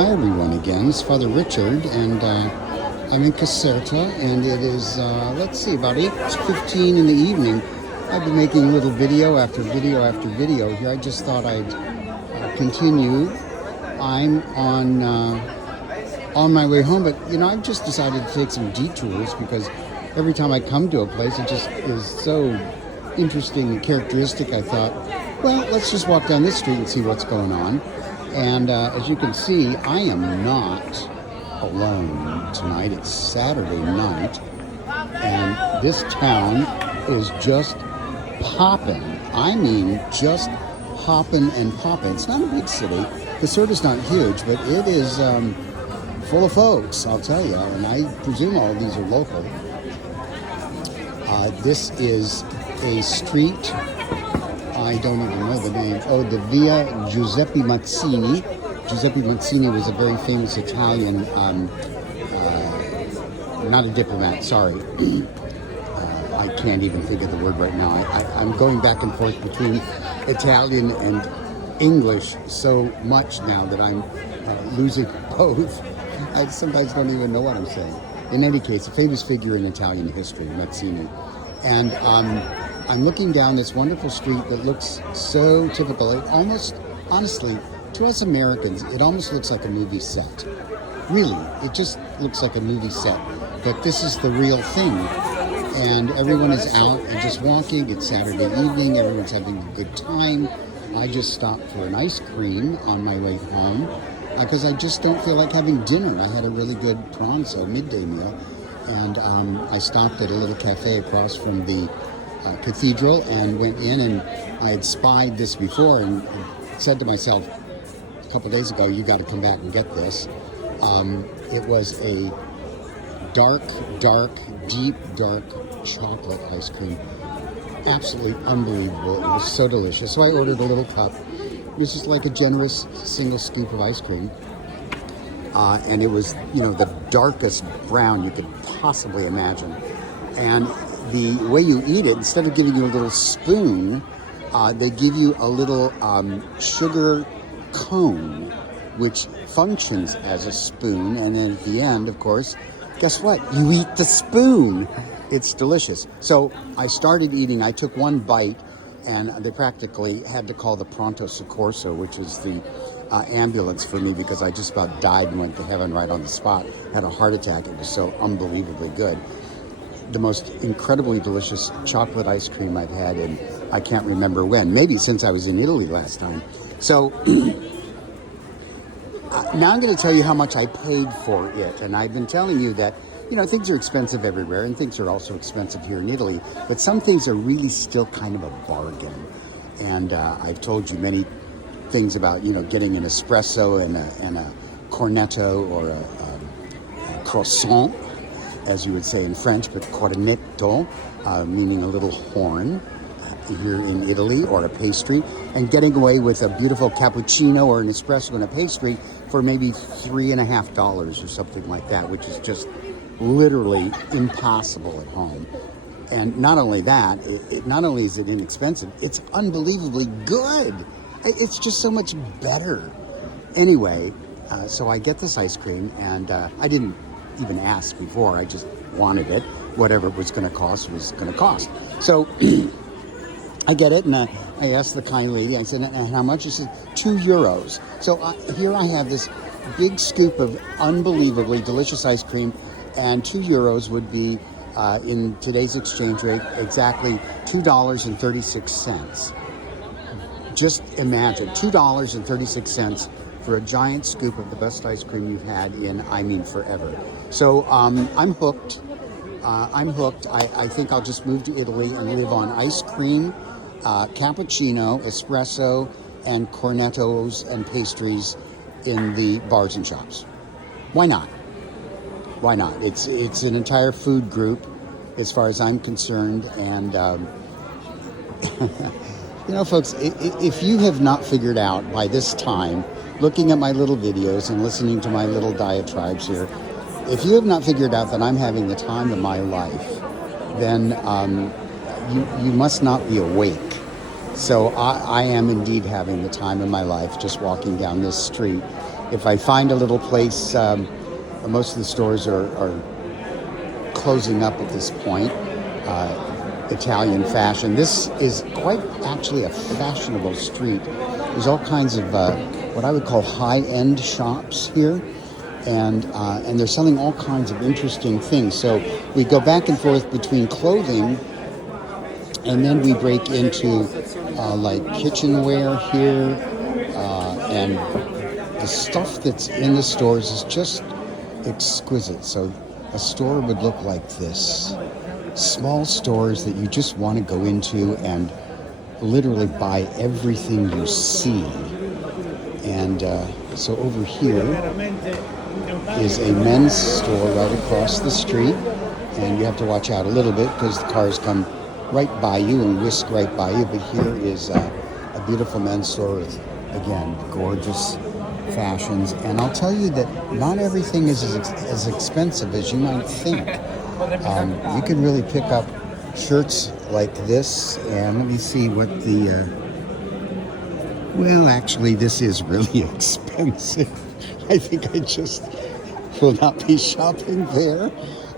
Hi everyone again, it's Father Richard, and I'm in Caserta, and it is, let's see, about 8:15 in the evening. I've been making a little video after video after video here. I just thought I'd continue. I'm on my way home, but I've just decided to take some detours because every time I come to a place, it just is so interesting and characteristic. I thought, well, let's just walk down this street and see what's going on. And as you can see, I am not alone tonight. It's Saturday night, and this town is just popping. I mean, just hopping and popping. It's not a big city. Caserta's not huge, but it is full of folks, I'll tell you. And I presume all of these are local. This is a street. I don't even know the name. Oh, the Via Giuseppe Mazzini. Giuseppe Mazzini was a very famous Italian, not a diplomat, sorry. I can't even think of the word right now. I'm going back and forth between Italian and English so much now that I'm losing both. I sometimes don't even know what I'm saying. In any case, a famous figure in Italian history, Mazzini. And I'm looking down this wonderful street that looks so typical. It almost, honestly, to us Americans, it almost looks like a movie set. Really, it just looks like a movie set. But this is the real thing. And everyone is out and just walking. It's Saturday evening. Everyone's having a good time. I just stopped for an ice cream on my way home because I just don't feel like having dinner. I had a really good pranzo midday meal. And I stopped at a little cafe across from the cathedral and went in, and I had spied this before and said to myself a couple days ago, you got to come back and get this. It was a dark, deep dark chocolate ice cream. Absolutely unbelievable. It was so delicious. So I ordered a little cup. It was just like a generous single scoop of ice cream. And it was, the darkest brown you could possibly imagine. And the way you eat it, instead of giving you a little spoon, they give you a little sugar cone, which functions as a spoon. And then at the end, of course, guess what? You eat the spoon. It's delicious. So I started eating. I took one bite, and they practically had to call the pronto soccorso, which is the ambulance for me, because I just about died and went to heaven right on the spot. Had a heart attack. It was so unbelievably good. The most incredibly delicious chocolate ice cream I've had in I can't remember when. Maybe since I was in Italy last time. So now I'm going to tell you how much I paid for it. And I've been telling you that, things are expensive everywhere, and things are also expensive here in Italy. But some things are really still kind of a bargain. And I've told you many things about, getting an espresso and a cornetto or a croissant, as you would say in French, but cornetto, meaning a little horn here in Italy, or a pastry, and getting away with a beautiful cappuccino or an espresso and a pastry for maybe $3.50 or something like that, which is just literally impossible at home. And not only that, not only is it inexpensive, it's unbelievably good. It's just so much better. Anyway, so I get this ice cream, and I didn't even ask before. I just wanted it. Whatever it was going to cost was going to cost. So I get it, and I asked the kind lady, I said, and how much? She said, €2. So here I have this big scoop of unbelievably delicious ice cream, and €2 would be, in today's exchange rate, exactly $2.36. Just imagine, $2.36 for a giant scoop of the best ice cream you've had in, forever. So I'm hooked. I think I'll just move to Italy and live on ice cream, cappuccino, espresso, and cornettos and pastries in the bars and shops. Why not? Why not? It's an entire food group as far as I'm concerned. And, folks, if you have not figured out by this time, looking at my little videos and listening to my little diatribes here, if you have not figured out that I'm having the time of my life, then you must not be awake. So I am indeed having the time of my life, just walking down this street. if I find a little place, most of the stores are closing up at this point. Italian fashion. This is quite actually a fashionable street. There's all kinds of what I would call high-end shops here, and they're selling all kinds of interesting things. So we go back and forth between clothing, and then we break into like kitchenware here, and the stuff that's in the stores is just exquisite. So a store would look like this. Small stores that you just want to go into and literally buy everything you see. And so over here is a men's store right across the street, and you have to watch out a little bit because the cars come right by you and whisk right by you. But here is a beautiful men's store with, again, gorgeous fashions. And I'll tell you that not everything is as expensive as you might think. You can really pick up shirts like this, and let me see what the well, actually this is really expensive. I think I just will not be shopping there,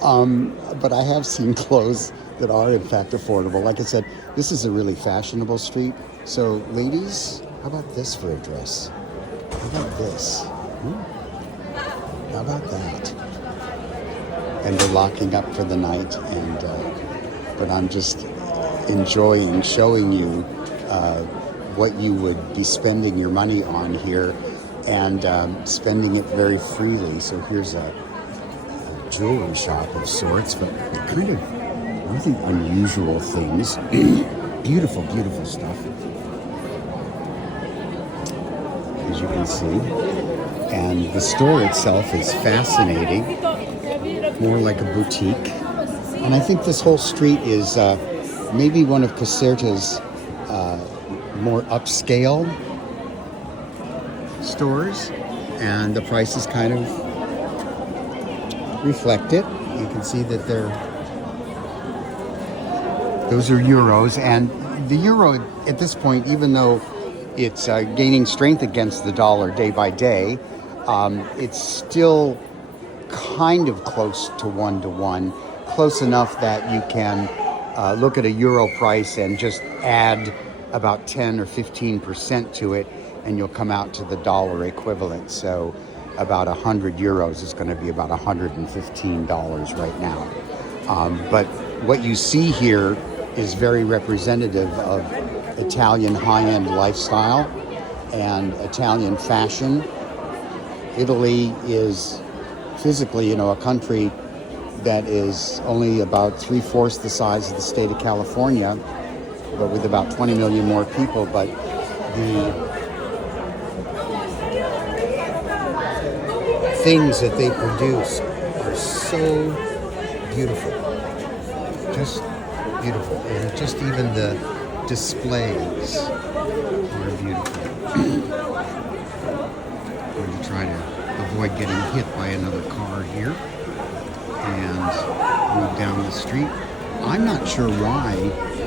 but I have seen clothes that are in fact affordable. Like I said, this is a really fashionable street. So ladies, how about this for a dress? How about this? How about that? And they're locking up for the night, and but I'm just enjoying showing you what you would be spending your money on here, and spending it very freely. So here's a jewelry shop of sorts, but kind of really unusual things. Beautiful, beautiful stuff, as you can see. And the store itself is fascinating, more like a boutique. And I think this whole street is maybe one of Caserta's more upscale stores, and the prices kind of reflect it. You can see that those are euros, and the euro at this point, even though it's gaining strength against the dollar day by day, it's still kind of close to 1-to-1, close enough that you can look at a euro price and just add about 10 or 15% to it, and you'll come out to the dollar equivalent. So about 100 euros is going to be about $115 right now. But what you see here is very representative of Italian high-end lifestyle and Italian fashion. Italy is physically, a country that is only about 3/4 the size of the state of California, but with about 20 million more people. But the things that they produce are so beautiful, just beautiful. And just even the displays are beautiful. I'm going to try to avoid getting hit by another car here and move down the street. I'm not sure why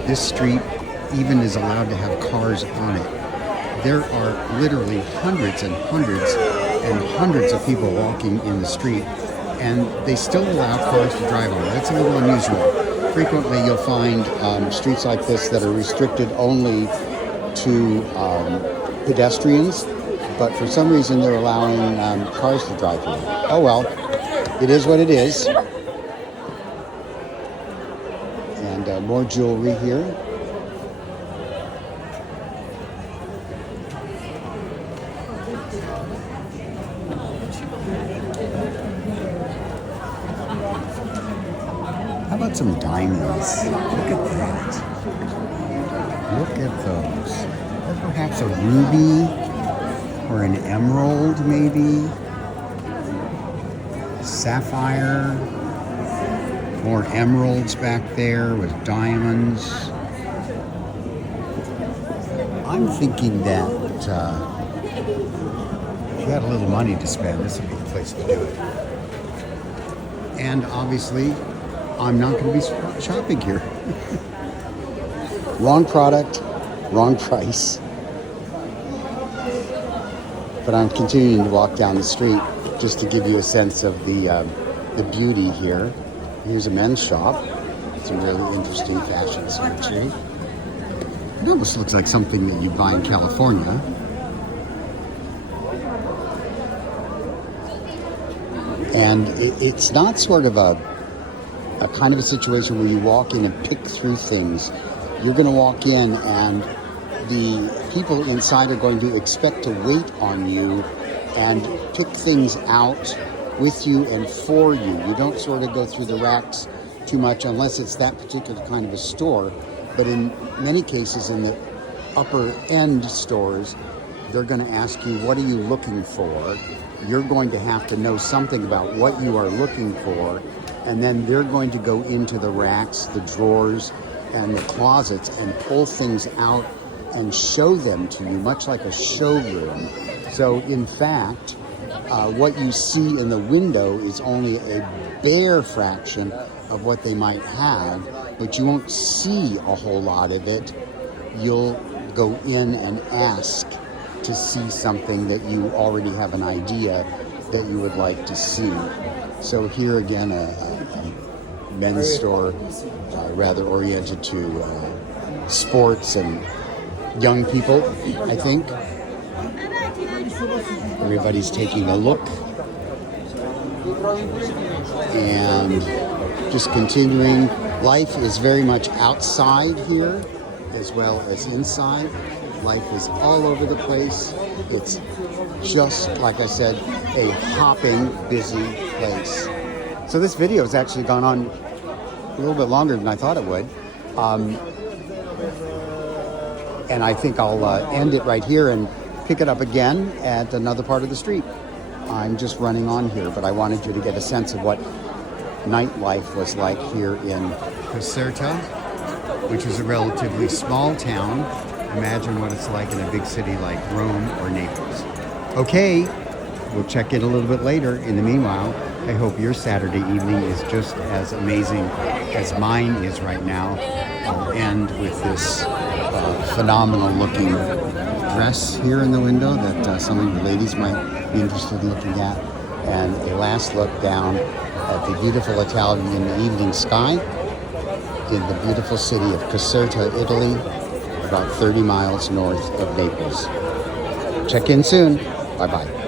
this street even is allowed to have cars on it. There are literally hundreds and hundreds and hundreds of people walking in the street, and they still allow cars to drive on it. That's a little unusual. Frequently you'll find streets like this that are restricted only to pedestrians, but for some reason they're allowing cars to drive here. Oh well, it is what it is. And more jewelry here. How about some diamonds? Look at that. Look at those. Or perhaps a ruby or an emerald, maybe. Sapphire. More emeralds back there with diamonds. I'm thinking that if you had a little money to spend, this would be the place to do it. And obviously, I'm not going to be shopping here. Wrong product, wrong price. But I'm continuing to walk down the street just to give you a sense of the beauty here. Here's a men's shop. Some really interesting fashion symmetry. It almost looks like something that you'd buy in California. And it's not sort of a kind of a situation where you walk in and pick through things. You're going to walk in and the people inside are going to expect to wait on you and pick things out with you and for you. You don't sort of go through the racks too much unless it's that particular kind of a store. But in many cases in the upper end stores, they're going to ask you, what are you looking for? You're going to have to know something about what you are looking for, and then they're going to go into the racks, the drawers, and the closets and pull things out and show them to you, much like a showroom. So in fact, what you see in the window is only a bare fraction of what they might have, but you won't see a whole lot of it. You'll go in and ask to see something that you already have an idea that you would like to see. So here again, a men's store rather oriented to sports and young people, I think. Everybody's taking a look and just continuing. Life is very much outside here as well as inside. Life is all over the place. It's just, like I said, a hopping, busy place. So this video has actually gone on a little bit longer than I thought it would. And I think I'll end it right here and pick it up again at another part of the street. I'm just running on here, but I wanted you to get a sense of what nightlife was like here in Caserta, which is a relatively small town. Imagine what it's like in a big city like Rome or Naples. Okay, we'll check in a little bit later. In the meanwhile, I hope your Saturday evening is just as amazing as mine is right now. I'll end with this phenomenal looking dress here in the window that some of you ladies might be interested in looking at. And a last look down at the beautiful Italian evening sky in the beautiful city of Caserta, Italy, about 30 miles north of Naples. Check in soon. Bye-bye.